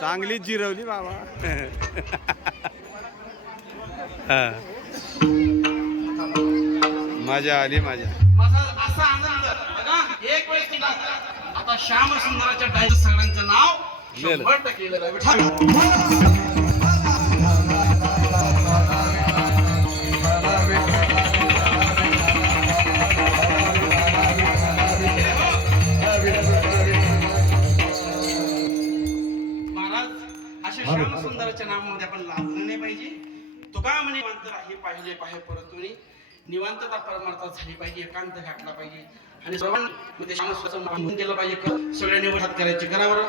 चांगलीच जिरवली बाबा. हा. मजा आली मजा. माझा असा आनंद. बघा एक वेळेस तुला आता श्याम सुंदराच्या सगळ्यांचं नाव. शंभर टक्के अशा श्याम सुंदराच्या नावामध्ये आपण लाभलं नाही पाहिजे. तुका म्हणे निवांत राही पाहिजे पाहे परंतु निवांतता परमार्थात झाली पाहिजे एकांत घातला पाहिजे. आणि सर्वांमध्ये श्याम केलं पाहिजे. सगळ्यांनी करायची. करावर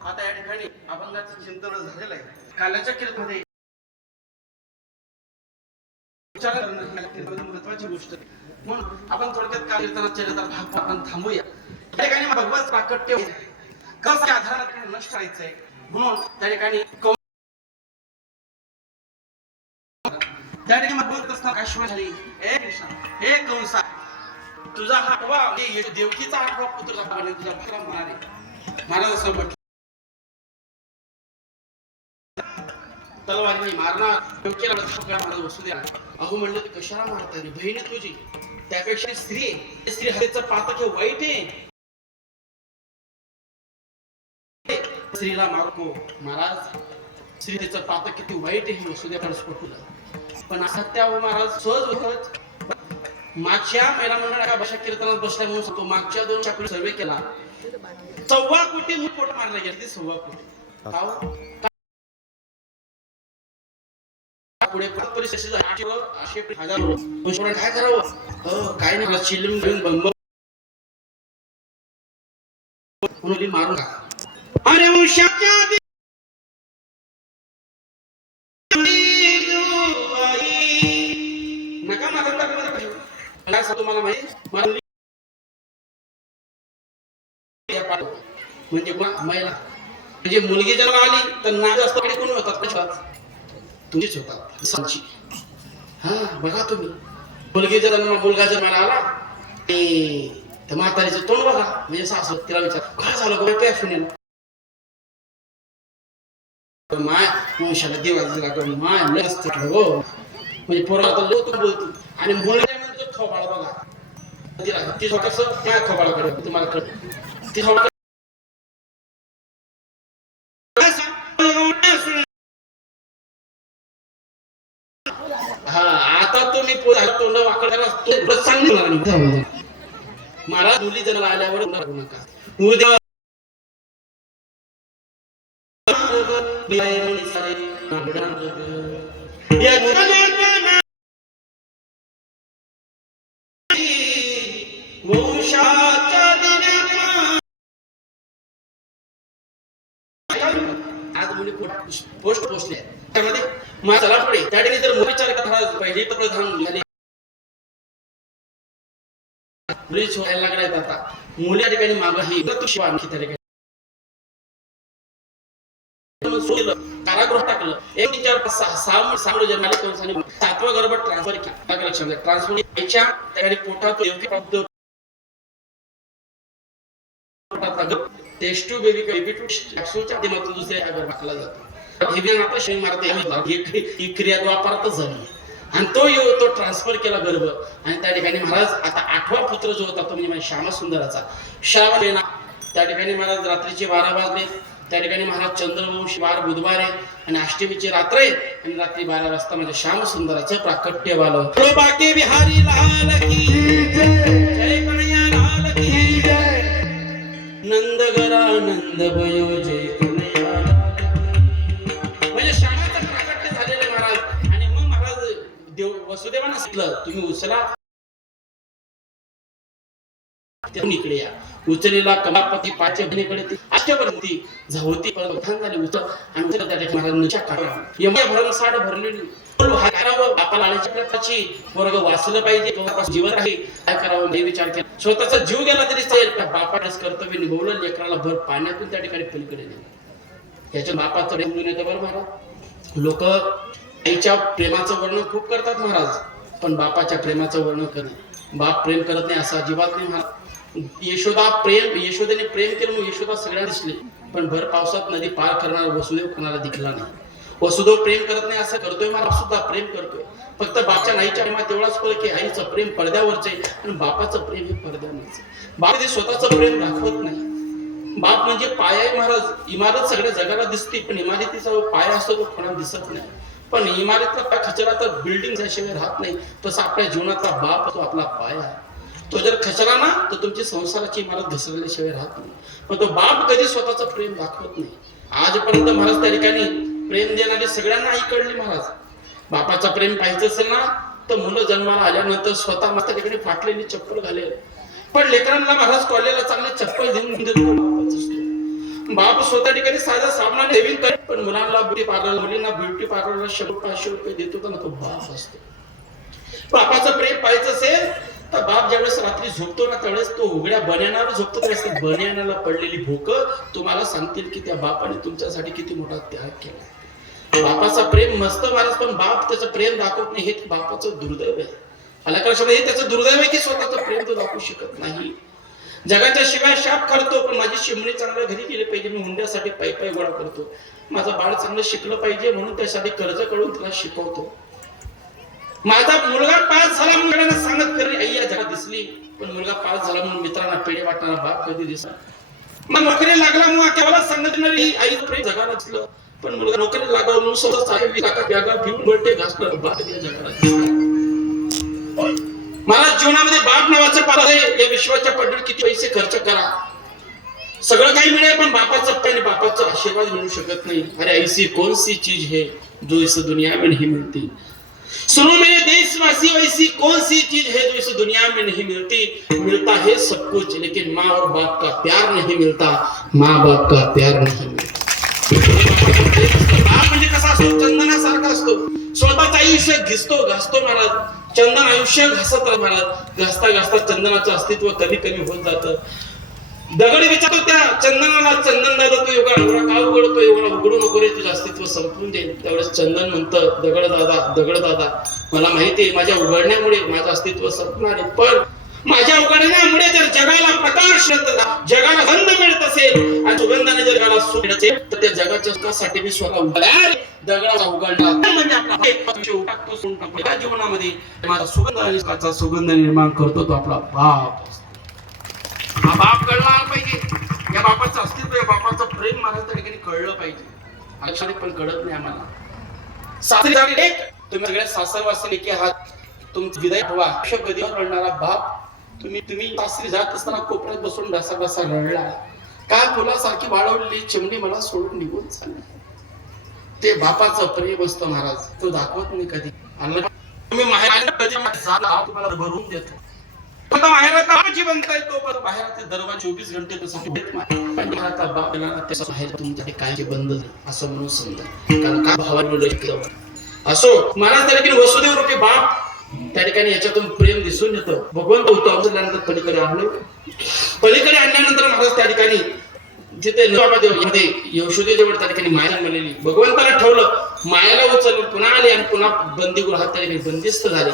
आता या ठिकाणी अभंगाचं चिंतन झालेलं आहे काल्याच्या कीर्तमध्ये विचार करणं महत्वाची गोष्ट आहे. म्हणून आपण थोडक्यात काल कीर्तनात भाग आपण थांबूया त्या ठिकाणी भगवत प्राकट्य होईल. कसं आधारात नष्ट करायचंय म्हणून त्या ठिकाणी कौ- त्या ठिकाणी अश्व झाली हे कृष्णा हे कंसा. तुझा हा आठवा देवकीचा आठवा पुत्र झाला. तुझा भक्रा म्हणाले मला असं म्हटलं तलवारीने मारणार. डोक्याला म्हटलं, महाराज वसू द्या अहो म्हणलं ते कशाला मारता रे बहीण आहे तुझी. त्यापेक्षा स्त्री स्त्री हरेचं पातक हे वाईट आहे. स्त्रीला मारतो महाराज. स्त्रीचं पातक किती वाईट आहे हे वसुद्या वसुदेवाला स्फोटलं पण असत्या महाराज सहज होत मागच्या महिला मंडळाच्या भाषा कीर्तनात बसल्या म्हणून सांगतो मागच्या दोन चाकरी सर्वे केला. सव्वा कोटी मूठ पोट मारला गेले ते सव्वा कोटी. पुढे परिस्थिती आठशे हजार काय करावं? हो, काय नाही मला घेऊन बंब. मारून अरे म्हणजे महिला. म्हणजे मुलगी जर आली तर नाग असतो कडे कोण होतात? कशात होतात सांची हा बघा तुम्ही. मुलगी जर मुलगा जर मला आला आणि म्हातारीचं तोंड बघा. म्हणजे सासू तिला विचार. काय झालं गो? काय सुनेल माय वंशाला देवाला दिला माय लस हो. म्हणजे पोरा आता लोक बोलतो. आणि मुलगा म्हणतो थोबाळ बघा. ती काय थोबाळ तुम्हाला कळत. ती हा आता तुम्ही पोरा तोंड वाकड करा मला. मुली जन्म आल्यावर नका. उद्या या वंशाच्या आज मुली पोस्ट पोचले त्यामध्ये माझा चला पुढे त्या ठिकाणी जर मुलीच्या कथा पहिली तर प्रधान झाली. मुली सोडायला लागल्यात आता. मुली या ठिकाणी मागं ही शिवा आणखी त्या ठिकाणी. कारागृह टाकलं. एक तीन चार पाच सहा सहा सहा जन्माला कंसाने सातवा गर्भ ट्रान्सफर केला. लक्षात ट्रान्सफर याच्या त्या पोटात देवकी प्राप्त test tube baby baby to कॅप्सूलच्या माध्यमातून दुसऱ्या या गर्भातला जातो. हे बी आता शरीर मारता ही ही क्रिया द्वापारातच झाली. आणि तो येऊ तो ट्रान्सफर केला गर्भ. आणि त्या ठिकाणी महाराज आता आठवा पुत्र जो होता तो म्हणजे माझ्या श्यामा सुंदराचा. श्रावण महिना त्या ठिकाणी महाराज रात्रीचे बारा वाजले. त्या ठिकाणी महाराज चंद्रवंश वार बुधवार आहे. आणि अष्टमीची रात्र आहे. आणि रात्री बारा वाजता माझ्या श्यामसुंदराचं प्राकट्य झालं बाके बिहारी लहान नंदगरा नंद भयो जय म्हणजे श्यामाचं प्राकट्य झालेलं महाराज. आणि मग महाराज देव वसुदेवानं सांगितलं तुम्ही उचला इकडे या. उचलेला कमापती पाचच्या बहिणीकडे ती अष्टपर्यंती होती पण उठान झाली उचल. आणि उचल त्या महाराजांच्या महाराज यमय काढला भरून साठ भरलेली. हा करावं. बापाला आणायच्या प्रकारची वर्ग वाचलं पाहिजे. जीवन आहे काय करावं हे विचार केला. स्वतःचा जीव गेला तरी चालेल. का बापानेच कर्तव्य निभवलं लेकराला भर पाण्यातून त्या ठिकाणी पलीकडे नेलं. त्याच्या बापाचं रेमून येतं बरं महाराज. लोक आईच्या प्रेमाचं वर्णन खूप करतात महाराज. पण बापाच्या प्रेमाचं वर्णन करत बाप प्रेम करत नाही असा अजिबात नाही महाराज. यशोदा प्रेम यशोदेने प्रेम केलं म्हणून यशोदा सगळ्या दिसले. पण भर पावसात नदी पार करणारा वसुदेव कोणाला दिखला नाही. वसुदेव प्रेम करत नाही असं करतोय मला सुद्धा प्रेम करतोय. फक्त बापच्या नाईच्या प्रेमात तेवढाच फरक की आईचं प्रेम पडद्यावरचं आहे आणि बापाचं प्रेम हे पडद्यावरचं बाप ते स्वतःचं प्रेम दाखवत नाही. बाप म्हणजे पाय महाराज इमारत सगळ्या जगाला दिसते पण इमारतीचा पाया असतो तो कोणाला दिसत नाही. पण इमारतीला खचरा तर बिल्डिंग शिवाय राहत नाही. तसं आपल्या जीवनाचा बाप तो आपला पाया. आहे तो जर खचला ना तर तुमची संसाराची इमारत घसरल्याशिवाय राहत नाही. पण तो बाप कधी स्वतःचं प्रेम दाखवत नाही. आजपर्यंत महाराज त्या ठिकाणी प्रेम देणारे सगळ्यांना ऐकडले महाराज. बापाचं प्रेम पाहिजे असेल ना तर मुलं जन्माला आल्यानंतर स्वतः मस्त ठिकाणी फाटलेली चप्पल घालेल. पण लेकरांना महाराज कॉलेजला चांगले चप्पल देऊन देतो बाप स्वतः ठिकाणी साधा सामना नेवीन करेल पण मुलांना ब्युटी पार्लर मुलींना ब्युटी पार्लरला शंभर पाचशे रुपये देतो ना तो बाप असतो. बापाचं प्रेम पाहिजे असेल तर बाप ज्यावेळेस रात्री झोपतो ना त्यावेळेस तो उघड्या बन्यानावर झोपतो. त्यावेळेस ती बन्यानाला पडलेली भूक तुम्हाला सांगतील की त्या बापाने तुमच्यासाठी किती मोठा त्याग केला. बापाचा प्रेम मस्त महाराज पण बाप त्याचं प्रेम दाखवत नाही हे बापाचं दुर्दैव आहे. मला काय हे त्याचं दुर्दैव आहे की स्वतःचं प्रेम तो दाखवू शकत नाही. जगाच्या शिवाय शाप करतो पण माझी शिमणी चांगल्या घरी गेली पाहिजे मी हुंड्यासाठी पायी पायी गोळा करतो. माझं बाळ चांगलं शिकलं पाहिजे म्हणून त्यासाठी कर्ज काढून त्याला शिकवतो. माझा मुलगा पास झाला म्हणून सांगत तरी आई या जगात दिसली पण मुलगा पास झाला म्हणून मित्रांना पेढे वाटणारा बाप कधी दिसला मग नोकरी लागला मग केवढा सांगत नाही आई प्रेम जगाला दिसलं. पण मुलगा नोकरी लागला म्हणून स्वतः आहे काका बॅगा भिवून बळटे घासणार बाप या मला जीवनामध्ये बाप नावाचं पाल आहे या विश्वाच्या पडण्यात किती पैसे खर्च करा. सगळं काही मिळेल पण बापाचा प्रेम बापाचा आशीर्वाद मिळू शकत नाही. अरे ऐसी कोणसी चीज है जो इस दुनिया में नहीं मिलती? सुनो मेरे देशवासी ऐसी कौन सी चीज है जो इस दुनिया में नहीं मिलती? मिलता है सब कुछ लेकिन माँ और बाप का प्यार नहीं मिलता। माँ बाप का प्यार नहीं मिलता। बाप म्हणजे कसा असतो? चंदनासारखा असतो. स्वतःच आयुष्य घिसतो घासतो महाराज. चंदन आयुष्य घासत महाराज. घासता घासता चंदनाचं अस्तित्व कमी कमी होत जातं. दगड विचारतो त्या चंदनाला चंदन दादा तू एवढा एवढा का उघडतो एवढा उघडू नको रे तुझं अस्तित्व संपून जाईल. त्यावेळेस चंदन म्हणतं दगड दादा दगड दादा मला माहिती आहे माझ्या उघडण्यामुळे माझं अस्तित्व संपणार आहे पण माझ्या उघडण्यामुळे जर जगाला प्रकाश जगाला गंध मिळत असेल आणि सुगंधाने जर जगाला सुख असेल तर त्या जगाच्या सुखासाठी मी स्वतः उघडणार दगडाला उघडला म्हणजे आपला जीवनामध्ये. माझा सुगंध सुगंध निर्माण करतो तो आपला बाप. असतो. हा बाप कळला आला पाहिजे. या बापाचं अस्तित्व या बापाचं प्रेम मला त्या ठिकाणी कळलं पाहिजे. लक्षात पण कळत नाही आम्हाला. सासरी तुम्ही सगळ्या सासरवासी लेखी आहात तुमचं विदाय हवा आयुष्य गदीवर रडणारा बाप तुम्ही तुम्ही सासरी जात असताना कोपऱ्यात बसून ढासा ढासा रडला. काय मुलासारखी वाढवलेली चिमणी मला सोडून निघून चालली. ते बापाचं प्रेम असतं महाराज. तो दाखवत नाही कधी. तुम्ही माहेर कधी जा, तुम्हाला भरून देतो. तो चोवीस घंटे तुमच्याकडे काय बंद असं म्हणून समजा. कारण भावाला असो मला त्या ठिकाणी वसुदेव रूपी बाप त्या ठिकाणी याच्यातून प्रेम दिसून येतं. भगवंत होतो आमच्यानंतर पलीकडे आणलं. पलीकडे आणल्यानंतर महाराज त्या ठिकाणी जिथे बाबा देवमध्ये यशोदे जवळ त्या ठिकाणी माया जन्मलेली भगवंताला ठेवलं मायाला उचललं पुन्हा आले आणि पुन्हा बंदीगृहात त्या ठिकाणी बंदिस्त झाले.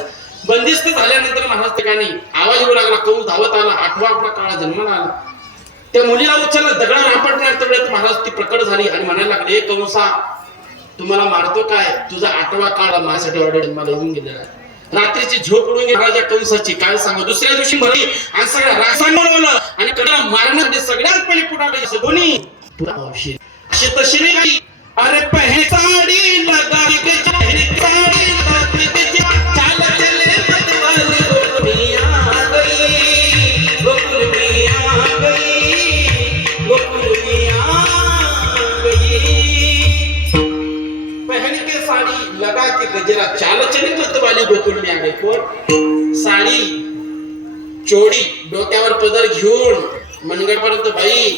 बंदिस्त झाल्यानंतर महाराज ठिकाणी आवाज येऊ लागला कौस धावत आला आठवा आपला काळा जन्माला आला. त्या मुलीला उचललं दगडा रापटणार तेवढ्यात महाराज ती प्रकट झाली आणि म्हणायला लागले "ए कंसा तुम्हाला मारतो काय? तुझा आठवा काळ माझ्यासाठी ऑर्डर मला येऊन गेलेला रात्रीची झोप उडून राजा कंसाची काय सांगू? दुसऱ्या दिवशी भरली आणि सगळ्या रासायन बनवलं आणि कडाला मारण्यासाठी सगळ्यात पहिले पुढे दोन्ही अशी तशी नाही. अरे पहले साडी लगा वाली गोकुल कोण? साडी चोडी. डोक्यावर पदर घेऊन मनगडपर्यंत बाई.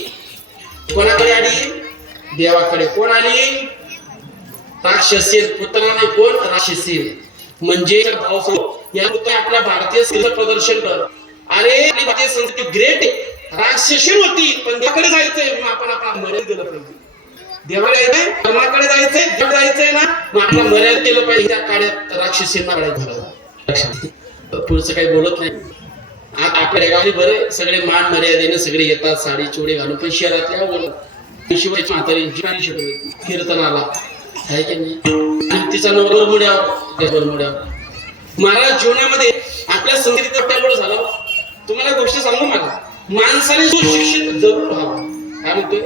कोणाकडे आली? देवाकडे. कोण आली? राक्षसीन. पुतना नाही कोण? राक्षसीन. म्हणजे या पुतळे आपल्या भारतीय स्त्रीचं प्रदर्शन कर. अरे भारतीय संस्कृती ग्रेट आहे. राक्षसीन होती पण त्याकडे जायचंय मग आपण आपला मर्याद गेलं पाहिजे. देवाला यायचंय धर्माकडे जायचंय देव जायचंय ना मग आपला मर्यादित केलं पाहिजे त्या काळात राक्षसींना झालं पुढचं काही बोलत नाही. आता आपल्या गावी बरं सगळे मान मर्यादेने सगळे येतात साडी चोडी घालून पण शहरातल्या बोलत शिवायची म्हातारींची गाणी शिकवली कीर्तनाला आहे की नाही? आणि तिचा नवरा मुड्यावर मुड्यावर महाराज जीवनामध्ये आपल्या संस्कृतीत त्यामुळे झालं. तुम्हाला गोष्ट सांगू मला माणसाने सुशिक्षित जरूर व्हावं काय म्हणतोय?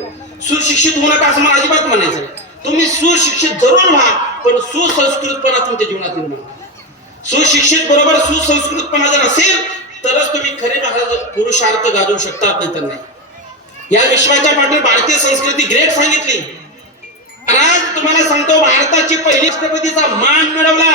सुशिक्षित होऊ नका असं मला अजिबात म्हणायचं तुम्ही सुशिक्षित जरूर व्हा पण सुसंस्कृतपणा तुमच्या जीवनात निर्माण सुशिक्षित बरोबर सुसंस्कृतपणा जर असेल तरच तुम्ही खरे महाराज पुरुषार्थ गाजवू शकता नाही नाही. या विश्वाच्या पाठी भारतीय संस्कृती ग्रेट सांगितली. आणि आज तुम्हाला सांगतो भारताची पहिली राष्ट्रपतीचा मान मिळवला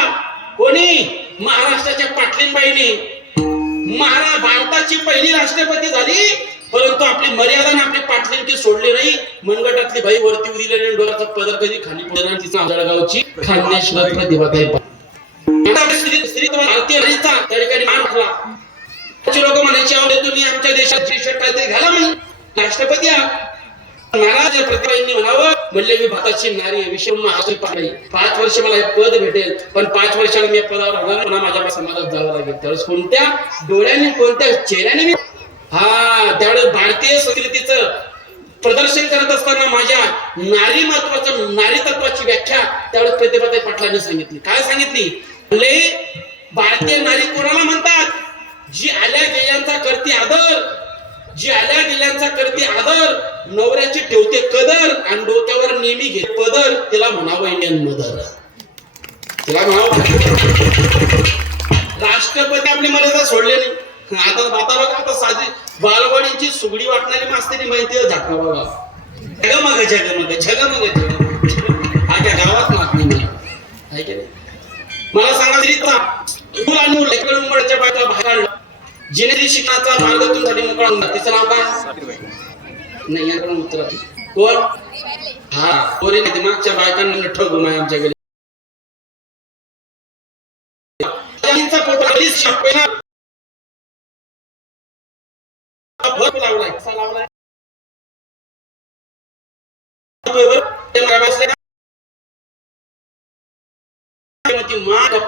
कोणी? महाराष्ट्राच्या पाटलीनबाईंनी महारा भारताची पहिली राष्ट्रपती झाली परंतु आपली मर्यादा आणि आपली पाटलीनकी सोडली नाही. मनगटातली बाई वरती उदिलेली आणि डोळ्याचा पदर कधी खाली तिचा जळगावची खानदेश दिवाताई त्या ठिकाणी मान लोक म्हणायचे तुम्ही आमच्या देशात टी शर्ट काहीतरी घाला म्हणे राष्ट्रपती महाराज प्रतिभाईंनी म्हणावं. म्हणले मी भारताची नारी विषय पाहिजे पाच वर्ष मला हे पद भेटेल. पण पाच वर्षाला मी पदावर राहणार माझ्या समाजात जावं लागेल. त्यावेळेस कोणत्या डोळ्याने कोणत्या चेहऱ्याने मी हा त्यावेळेस भारतीय संस्कृतीचं प्रदर्शन करत असताना माझ्या नारी महत्वाचं नारी तत्वाची व्याख्या त्यावेळेस प्रतिभाताई पाटलांनी सांगितली. काय सांगितली? म्हणले भारतीय नारी कोणाला म्हणतात? जी आल्या गेल्यांचा करते आदर जी आल्या गेल्यांचा करते आदर नवऱ्याची ठेवते कदर आणि डोक्यावर नेहमी घे पदर तिला म्हणावं इंडियन मदर. तिला म्हणावं. राष्ट्रपती आपली मर्यादा सोडले नाही आता आता बघा आता साधी बालवाडीची सुगडी वाटणारी मास्तरी माहिती झाका बघा झग मग झग मग झग मग झग गावात मागणी नाही. मला आहे की नाही? मला सांगा तरी मूल आणि लेकड उंबडच्या बायका बाहेर जिनेरी जिने शिक्षणाचा मार्ग तुमच्यासाठी मोकळा होता तिचं नाव काय? नाही याकडून उत्तर कोण? हा पोरी नाही. मागच्या बायकांना ठग माय आमच्या ती मा का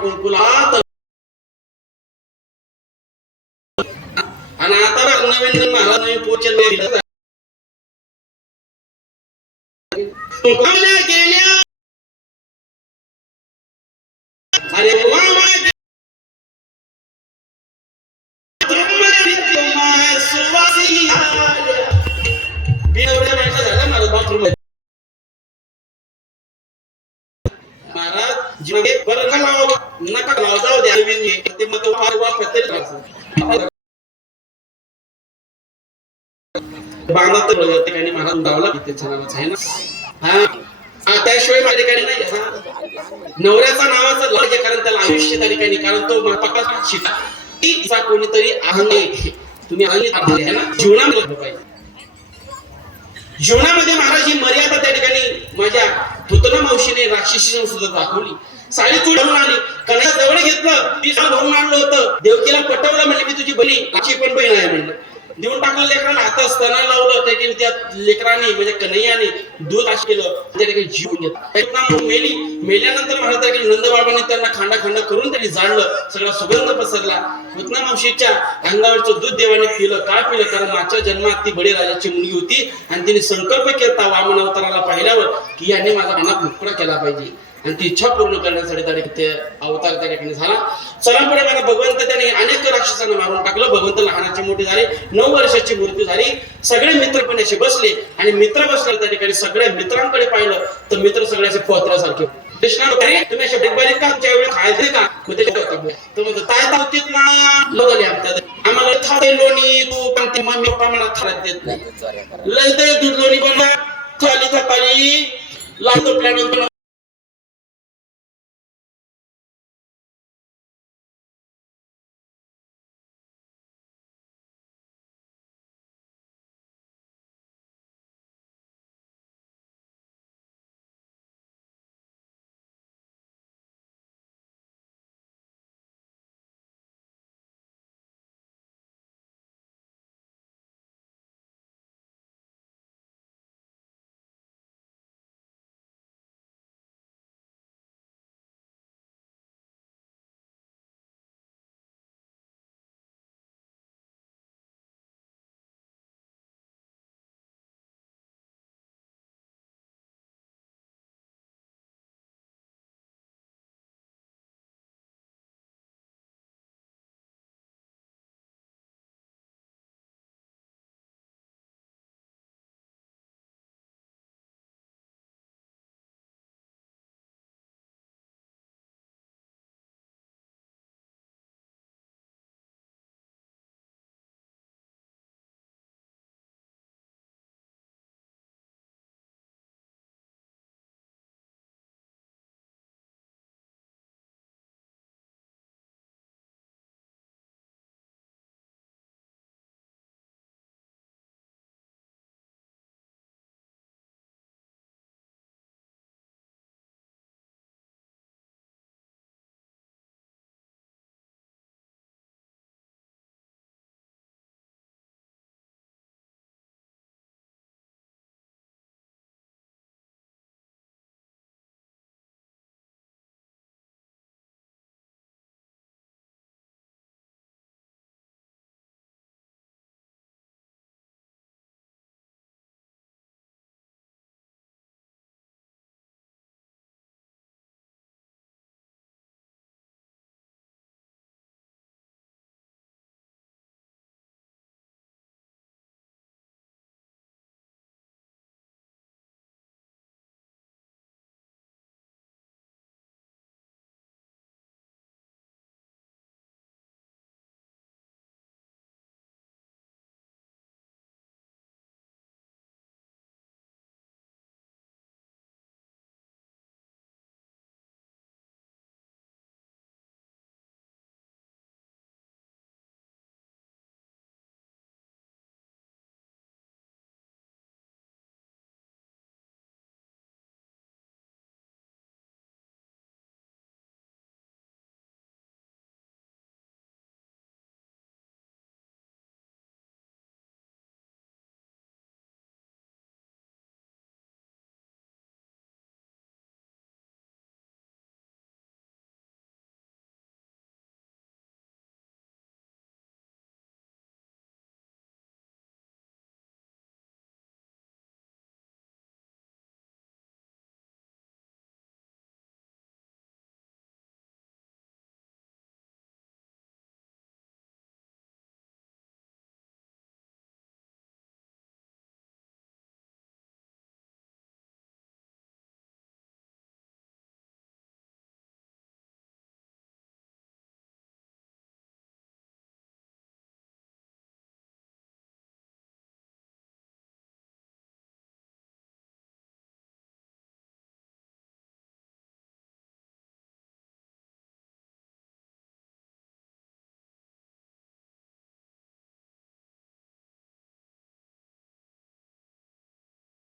आणि आता नवीन महाराज नवीन पोचन दिलं कुंकुमल्या गेल्या. अरे वा वा महाराज जीवे बरं का नका लावा जाऊ द्या. ते मग तो बांधा तर बघा ठिकाणी महाराज गावला तिथे छानाच आहे ना. हा. हा, त्याशिवाय माझ्या ठिकाणी नाही. हा. नवऱ्याचा नावाचा लज आहे कारण त्याला आयुष्य त्या ठिकाणी कारण तो पक्का शिका कोणीतरी अहंग तुम्ही अहंग आहे ना? जीवनामध्ये पाहिजे. जीवनामध्ये महाराज ही मर्यादा त्या ठिकाणी माझ्या पुतना मावशीने राक्षसी सुद्धा दाखवली. साडी चूड आली कन्या जवळ घेतलं. ती साड भरून आणलं होतं. देवकीला पटवलं म्हणजे मी तुझी बली अशी पण बहीण आहे म्हणलं. देऊन टाकलं लेकरांना आता स्तना लावलं त्या की त्या लेकरांनी म्हणजे कन्हैयाने दूध आश केलं. म्हणजे त्या जीव घेतला. मेली. मेल्यानंतर म्हणत आहे की नंदबाबांनी त्यांना खांडा खांडा करून त्यांनी जाणलं सगळा सुगंध पसरला. पुतना मावशीच्या अंगावरचं दूध देवाने पिलं. काय पिलं? कारण मागच्या जन्मात ती बडी राजाची मुलगी होती. आणि तिने संकल्प केला वामन अवताराला पाहिल्यावर की याने माझा मनात मुकडा केला पाहिजे. आणि ती इच्छा पूर्ण करण्यासाठी त्या ते अवतार त्या ठिकाणी झाला. चला पुढे मला भगवंत त्याने अनेक राक्षसांना मारून टाकलं. भगवंत लहानाची मोठी झाली नऊ वर्षाची मृत्यू झाली. सगळे मित्र पण असे बसले आणि मित्र बसले त्या ठिकाणी सगळ्या मित्रांकडे पाहिलं. तर मित्र सगळे असे पोहत्र्यासारखे कृष्णा तुम्ही असे बारीक का त्यावेळी खायचे का? मग त्याच्या म्हणतो काय तावतीत ना. लोगले आमच्या आम्हाला थाळे लोणी. तू पण ती मम्मी पप्पा मला थाळ्यात देत नाही. लय दूध लोणी बनवा थाली थापाली लावतो प्लॅन